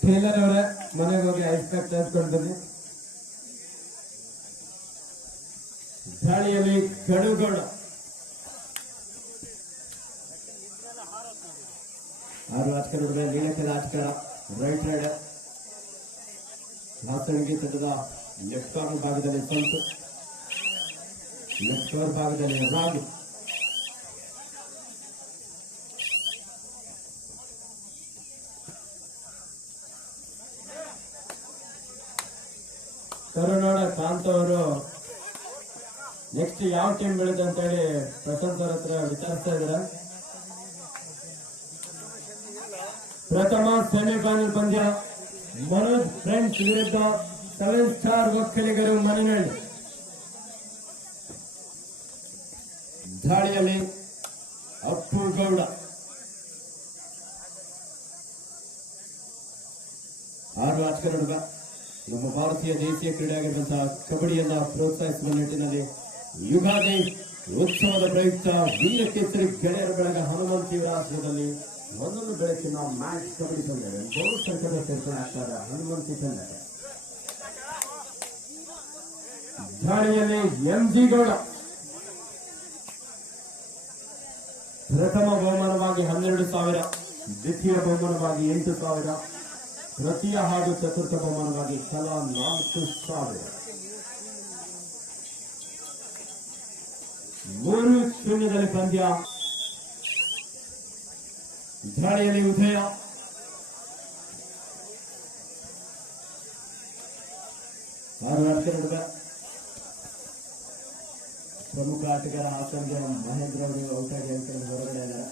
Taylor ಅವರೇ, ಮನೆಗೆ ಹೋಗಿ ಐಸ್ ಪ್ಯಾಕ್ ತರಿಸ್ಕೊಂಡು ಬನ್ನಿ. ಗಾಳಿಯಲ್ಲಿ ಗಡುಗೌಡ ಆರು ನಡುವೆ ನೀಲಕಲ ರಾಜಕಾರಣ ರೈಟ್ ರೈಡರ್ ಹಾಸನಗಿ ತಂಡದ ಲೆಫ್ಟ್ ಕಾರ್ನರ್ ಭಾಗದಲ್ಲಿ ಸಂತು. ಲೆಫ್ಟ್ ಕಾರ್ನರ್ ಭಾಗದಲ್ಲಿ ರಾಗಿ. ಕರುನಾಡ ಕಾಂತ ಅವರು ನೆಕ್ಸ್ಟ್ ಯಾವ ಟೀಮ್ ಬೀಳುತ್ತೆ ಅಂತ ಹೇಳಿ ಪ್ರಶಾಂತ್ ಅವ್ರ ಹತ್ರ ವಿಚಾರಿಸ್ತಾ ಇದ್ರ. ಪ್ರಥಮ ಸೆಮಿಫೈನಲ್ ಪಂದ್ಯ. ಮನೋಜ್ ಫ್ರೆಂಚ್ ವಿರುದ್ಧ ಸೆವೆನ್ ಸ್ಟಾರ್ ಒಕ್ಕಲಿಗರು ಮನೆಯಲ್ಲಿ ದಾಳಿಯಲ್ಲಿ ಅಪ್ಪು ಗೌಡ. ಆರು ರಾಜಕಾರಣ ನಮ್ಮ ಭಾರತೀಯ ದೇಶೀಯ ಕ್ರೀಡೆ ಆಗಿರುವಂತಹ ಕಬಡ್ಡಿಯನ್ನ ಪ್ರೋತ್ಸಾಹಿಸುವ ನಿಟ್ಟಿನಲ್ಲಿ ಯುಗಾದಿ ಉತ್ಸವದ ಪ್ರಯುಕ್ತ ವೀರ ಕೇಸರಿ ಗೆಳೆಯರ ಬೆಳಗ್ಗೆ ಹನುಮಂತಿಯವರ ಆಶ್ರಯದಲ್ಲಿ ಮೊದಲು ಬೆಳಕಿನ ಮ್ಯಾಚ್ ಕಬಡ್ಡಿ ತಂದರೆ ಬಹು ಸಂಖ್ಯೆಯ ಸೇರ್ಪಡೆ ಆಗ್ತಾರೆ ಹನುಮಂತಿ ತಂಡಕ್ಕೆ. M MG Gowda. ಪ್ರಥಮ ಬಹುಮಾನವಾಗಿ ಹನ್ನೆರಡು ಸಾವಿರ, ದ್ವಿತೀಯ ಬಹುಮಾನವಾಗಿ ಎಂಟು ಸಾವಿರ. ತೃತೀಯ ಹಾಗೂ ಚತುರ್ಥ ಬಹುಮಾನವಾಗಿ ತಲಾ ನಾಲ್ಕು ಸಾವಿರ ಮೂರು ಶೂನ್ಯದಲ್ಲಿ ಪಂದ್ಯ ದಾಳಿಯಲ್ಲಿ ಉದಯ ಆರು ರಾಷ್ಟ್ರ ನಡುವೆ ಪ್ರಮುಖ ಆಟಗಾರ ಹಾಸನ್ಗೆ ಮಹೇಂದ್ರ ಅವರು ಔಟ್ ಆಗಿ ಹೇಳ್ಕೊಂಡು ಹೊರಗಡೆ ಇದ್ದಾರೆ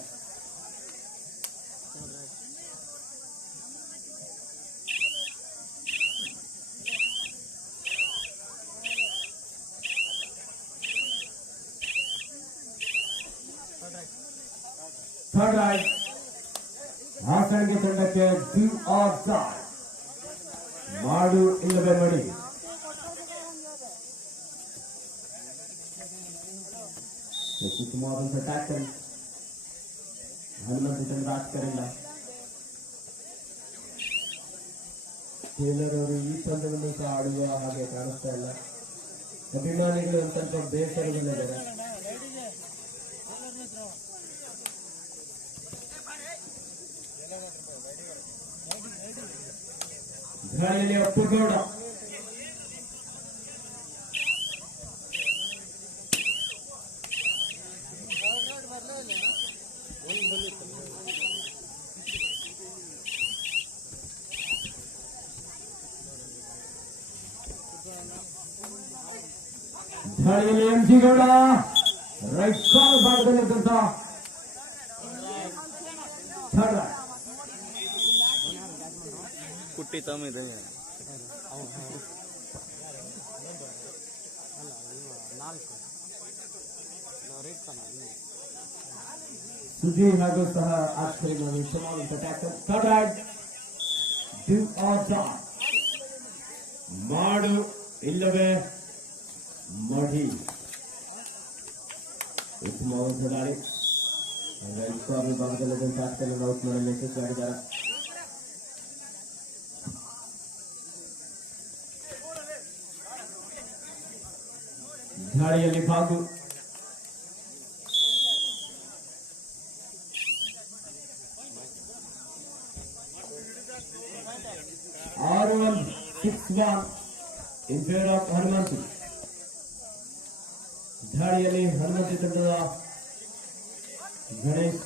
ಥರ್ಡ್ ರೈಟ್ ಹಾಸನ್ಗೆ ತಂಡಕ್ಕೆ ಡಿ ಆರ್ ಡೈ ಮಾಡು ಇಲ್ಲವೇ ಮಡಿ ಸುಮಾರಂತ ಟ್ಯಾಕಲ್ ಹನುಮಂತ ಚಂದ್ರ ಆಟಗಾರಿಲ್ಲ ಟೇಲರ್ ಅವರು ಈ ಪಂದ್ಯವನ್ನು ಸಹ ಆಡುವ ಹಾಗೆ ಕಾಣಿಸ್ತಾ ಇಲ್ಲ ಅಭಿಮಾನಿಗಳು ಒಂದು ಸ್ವಲ್ಪ ಬೇಸರದಲ್ಲಿದ್ದಾರೆ झालेले अप्पूगौड झालेले MG Gowda right call Bharat नेतृत्व थर्ड ರೈಟ್ ಕುಟ್ಟಿ ತಮ್ಮಿದೆ ಸುದ್ದಿ ಹಾಗೂ ಸಹ ಆಶ್ಚರ್ಯ ಉತ್ತಮವಾದಂಥ tackle third right do or die ಮಾಡು ಇಲ್ಲವೇ ಮಡಿ ಉತ್ತಮವಾದಂಥ ದಾಳಿ ರೈಟ್ ಕಾರ್ನರ್ ಭಾಗದಲ್ಲಿ ಟ್ಯಾಕಲ್ ಔಟ್ ಮಾಡಲು ಯಶಸ್ವಿಯಾಗಿದ್ದಾರೆ ದಾಳಿಯಲ್ಲಿ ಭಾಗು ಆರು one six one in favour of Hanumanth ದಾಳಿಯಲ್ಲಿ ಹನುಮಂತ ತಂಡದ ಗಣೇಶ್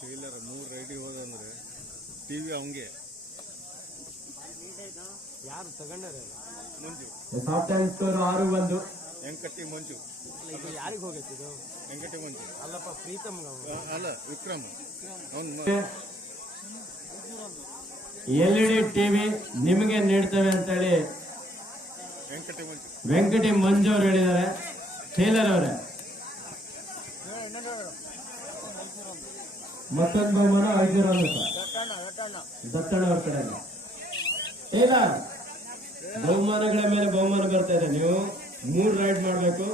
ಟೀಲರ್ ಮೂರು ರೆಡಿ ಹೋದಂದ್ರೆ ಟಿವಿ ಅವಂಗೆ ಯಾರು ತಗೊಂಡಾರೆ? ಮಂಜು. ಸಾಫ್ಟ್ ಟೈಮ್ ಸ್ಕೋರ್ ಆರು ಒಂದು. ವೆಂಕಟಿ ಮಂಜು. ಇದು ಯಾರಿಗೆ ಹೋಗೈತೆ ಇದು? ವೆಂಕಟಿ ಮಂಜು. ಅಲ್ಲಪ್ಪ ಪ್ರೀತಮ್ ಅಲ್ಲ ವಿಕ್ರಮ್. ಅವನು ಎಲ್ ಇ ಡಿ ಟಿವಿ ನಿಮಗೆ ನೀಡ್ತೇವೆ ಅಂತೇಳಿ ವೆಂಕಟಿ ಮಂಜು. ವೆಂಕಟಿ ಮಂಜು ಅವರು ಹೇಳಿದ್ದಾರೆ. ಟೇಲರ್ ಅವರೇ. ಮತ್ತೊಂದು ಬಹುಮಾನ ಸರ್ ದತ್ತಣ್ಣ ಅವ್ರ ಕಡೆ ಏನ? ಬಹುಮಾನಗಳ ಮೇಲೆ ಬಹುಮಾನ ಬರ್ತಾ ಇದೆ. ನೀವು ಮೂರು ರೈಡ್ ಮಾಡಬೇಕು.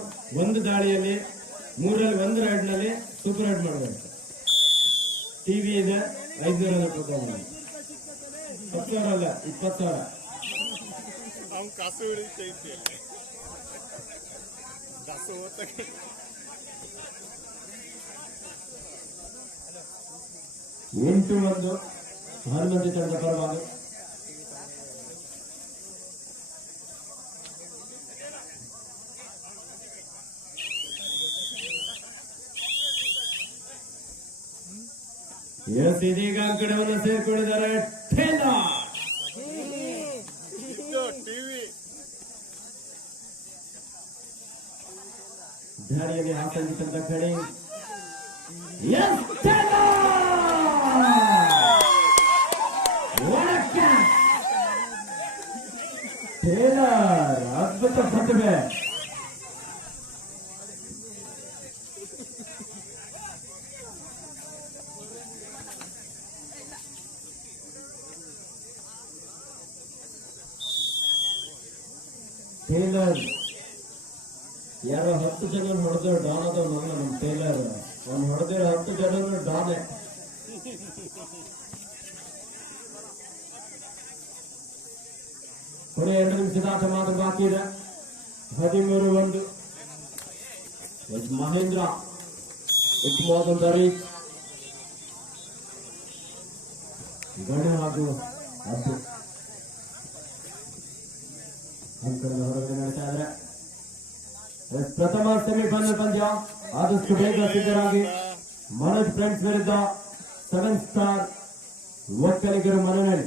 ಒಂದು ದಾಳಿಯಲ್ಲಿ ಮೂರಲ್ಲಿ ಒಂದು ರೈಡ್ನಲ್ಲಿ ಸೂಪರ್ ರೈಡ್ ಮಾಡಬೇಕು. ಟಿವಿ ಇದೆ ಐದು ಬಹುಮಾನ ಹತ್ತು ಅಲ್ಲ ಇಪ್ಪತ್ತು ಸಾವಿರ ಕಾಸು ಎಂಟು ಒಂದು ಹನ್ನೊಂದು ತಂಡ ಪರವಾಗಿ. ಎಸ್ ಇದೀಗ ಅಂಕಣವನ್ನು ಸೇರ್ಕೊಂಡಿದ್ದಾರೆ ಠೇನಾ ದಾರಿಯಲ್ಲಿ ಆಸಂಗಿತಂತ ಕಡೆ. ಎಸ್ ಟೇಲರ್ ಅದ್ಭುತ ಪ್ರತಿಭೆ ಟೇಲರ್ ಯಾರೋ ಹತ್ತು ಜನ ಹೊಡೆದ್ರು ಡಾನ್ ಅದ ಮಗನ ನಮ್ಮ ಟೇಲರ್ ಅವ್ನು ಹೊಡೆದಿರೋ ಹತ್ತು ಜನ ಡಾನೆ ಕೊನೆ ಎರಡು ನಿಮಿಷದ ಆಟ ಮಾತ್ರ ಬಾಕಿ ಇದೆ. ಹದಿಮೂರು ಒಂದು. ಮಹೇಂದ್ರ ಉತ್ತಮವಾದಂತ ಗಣ ಹಾಗೂ ಅದ್ದು ಅಂತರದ ಹೊರಗಡೆ ನಡೀತಾ ಇದ್ರೆ ಪ್ರಥಮ ಸೆಮಿಫೈನಲ್ ಪಂದ್ಯ. ಆದಷ್ಟು ಬೇಗ ಸಿದ್ಧರಾಗಿ. ಮನೋಜ್ ಫ್ರೆಂಡ್ಸ್ ವಿರುದ್ಧ ಸೆವೆನ್ ಸ್ಟಾರ್ ಒಕ್ಕಲಿಗರು ಮನನಹಳ್ಳಿ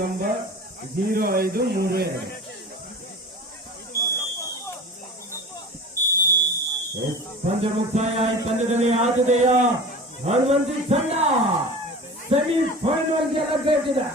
ನಂಬರ್ ಜೀರೋ ಐದು ಮೂರು ಎರಡು ಎಸ್, ಪಂದ್ಯ ಮುಕ್ತಾಯ ಈ ಪಂದ್ಯದಲ್ಲಿ ಆತಿದೆಯ ಹನುಮಂತಿ ತಂಡ ಸೆಮಿಫೈನಲ್ಗೆ ಲಭ್ಯವಿದೆ